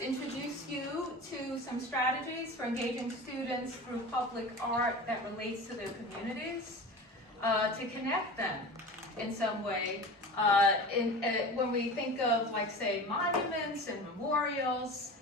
just introduce you to some strategies for engaging students through public art that relates to their communities, to connect them in some way. When we think of, like, say, monuments and memorials,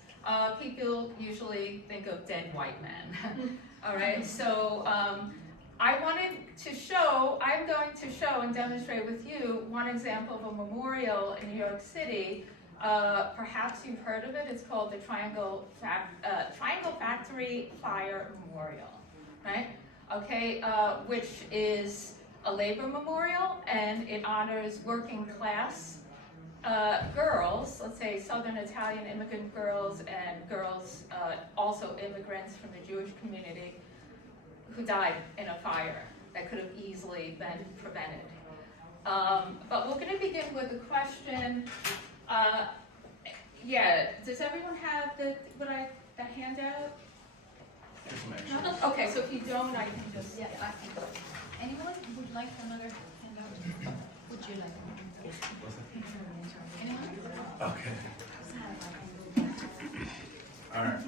people usually think of dead white men. All right, so I'm going to show and demonstrate with you one example of a memorial in New York City. Perhaps you've heard of it. It's called the Triangle Factory Fire Memorial, right? Okay, which is a labor memorial, and it honors working class girls, let's say Southern Italian immigrant girls and girls also immigrants from the Jewish community who died in a fire that could have easily been prevented. But we're going to begin with a question. Yeah, does everyone have the handout? No? Okay, so if you don't, I can just... Yeah, I can go. Anyone would like another handout? Would you like anyone? Okay. All right.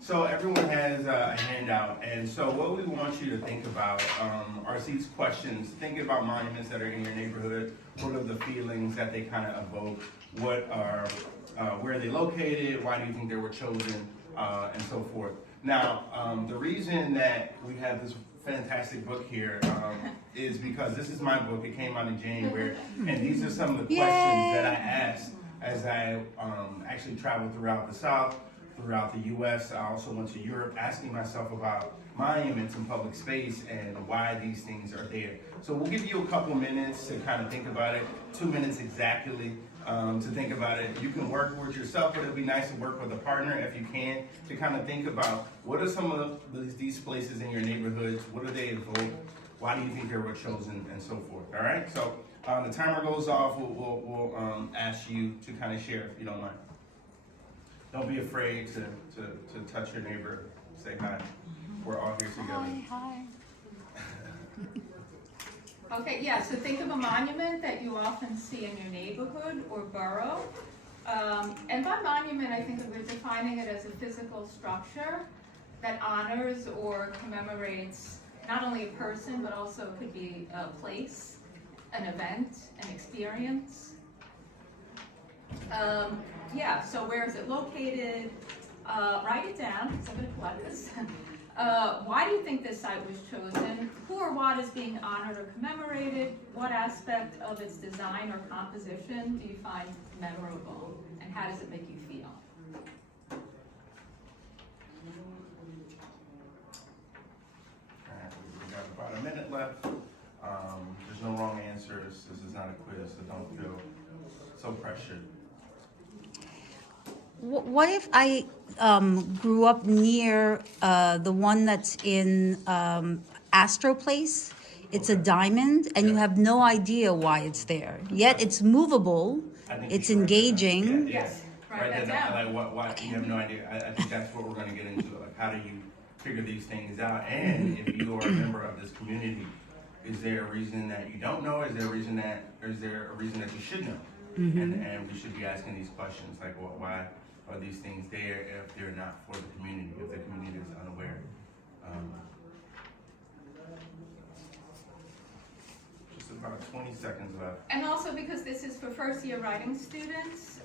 So everyone has a handout, and so what we want you to think about are these questions. Think about monuments that are in your neighborhood. What are the feelings that they kind of evoke? What are, where are they located? Why do you think they were chosen? And so forth. Now, the reason that we have this fantastic book here is because this is my book. It came out in January, and these are some of the questions that I asked as I actually traveled throughout the South, throughout the U.S. I also went to Europe, asking myself about monuments in public space and why these things are there. So we'll give you a couple minutes to kind of think about it, 2 minutes exactly to think about it. You can work with yourself, but it'll be nice to work with a partner if you can, to kind of think about what are some of these places in your neighborhoods, what do they evoke, why do you think they were chosen, and so forth. All right, so the timer goes off. We'll ask you to kind of share if you don't mind. Don't be afraid to touch your neighbor, say hi. We're all here together. Hi. Okay, yeah, so think of a monument that you often see in your neighborhood or borough. And by monument, I think we're defining it as a physical structure that honors or commemorates not only a person, but also could be a place, an event, an experience. Yeah, so where is it located? Write it down, because I'm going to collect this. Why do you think this site was chosen? Who or what is being honored or commemorated? What aspect of its design or composition do you find memorable? And how does it make you feel? Alright, we got about a minute left. There's no wrong answers. This is not a quiz, so don't feel so pressured. What if I grew up near the one that's in Astro Place? It's a diamond, and you have no idea why it's there. Yet it's movable, it's engaging. Yes, write that down. Like why you have no idea. I think that's what we're going to get into. Like, how do you figure these things out? And if you are a member of this community, is there a reason that you don't know? Is there a reason that you should know? And we should be asking these questions, like, why are these things there if they're not for the community, if the community is unaware? Just about 20 seconds left. And also because this is for first year writing students,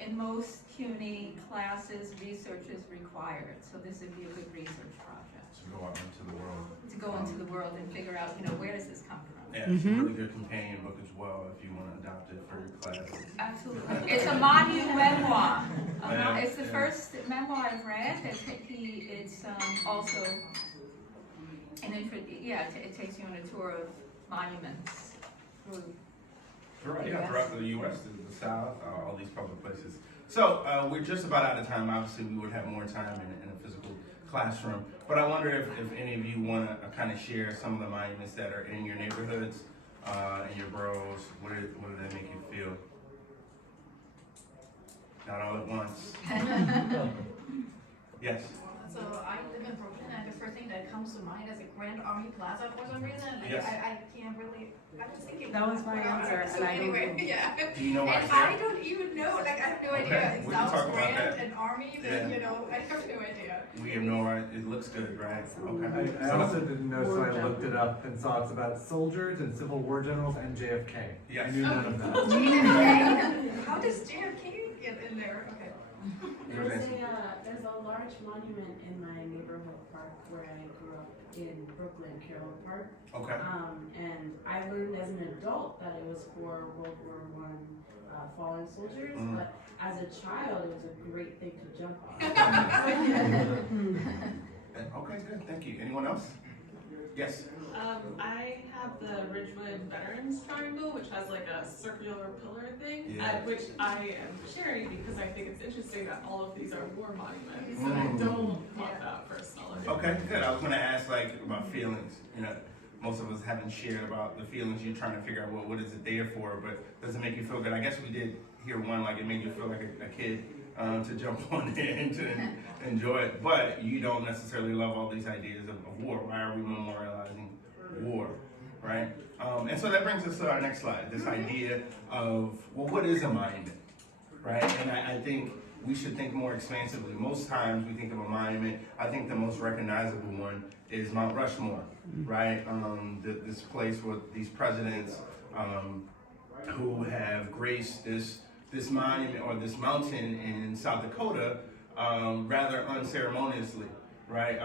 in most CUNY classes, research is required. So this would be a good research project. To go out into the world. To go into the world and figure out, where does this come from? Yeah, it's a really good companion book as well if you want to adopt it for your class. Absolutely. It's a memoir. It's the first memoir I've read. It's also it takes you on a tour of monuments. Throughout the U.S., the South, all these public places. So we're just about out of time. Obviously, we would have more time in a physical classroom. But I wonder if any of you want to kind of share some of the monuments that are in your neighborhoods, in your boroughs. What do they make you feel? Not all at once. Yes. So I live in Brooklyn, and the first thing that comes to mind is a Grand Army Plaza for some reason. Like, Yes. I can't really. I'm just thinking. That was my answer. So anyway, yeah. Do you know why and it's there? I don't even know. Like I have no Okay, idea. It we can sounds talk about grand that. and army. army, Yeah. then, you know, I have no idea. We have no, it looks good, right? Okay. I also didn't know, so I looked it up and saw it's about soldiers and Civil War generals and JFK. I Yes. knew none of that. JFK? How does JFK get in there? Okay. There's a large monument in my neighborhood park where I grew up in Brooklyn, Carroll Park. Okay. And I learned as an adult that it was for World War I fallen soldiers, but as a child, it was a great thing to jump on. Okay, good, thank you. Anyone else? Yes? I have the Ridgewood Veterans Triangle, which has like a circular pillar thing, Yeah. which I am sharing because I think it's interesting that all of these are war monuments, and Mm. I don't want that personally. Okay, good. I was gonna ask like about feelings. You know, most of us haven't shared about the feelings. You're trying to figure out what is it there for, but does it make you feel good? I guess we did hear one, like it made you feel like a kid to jump on there and to enjoy it. But you don't necessarily love all these ideas of war. Why are we memorializing war, right? And so that brings us to our next slide. This idea of, well, what is a monument, right? And I think we should think more expansively. Most times we think of a monument, I think the most recognizable one is Mount Rushmore, right? This place with these presidents who have graced this monument or this mountain in South Dakota rather unceremoniously, right?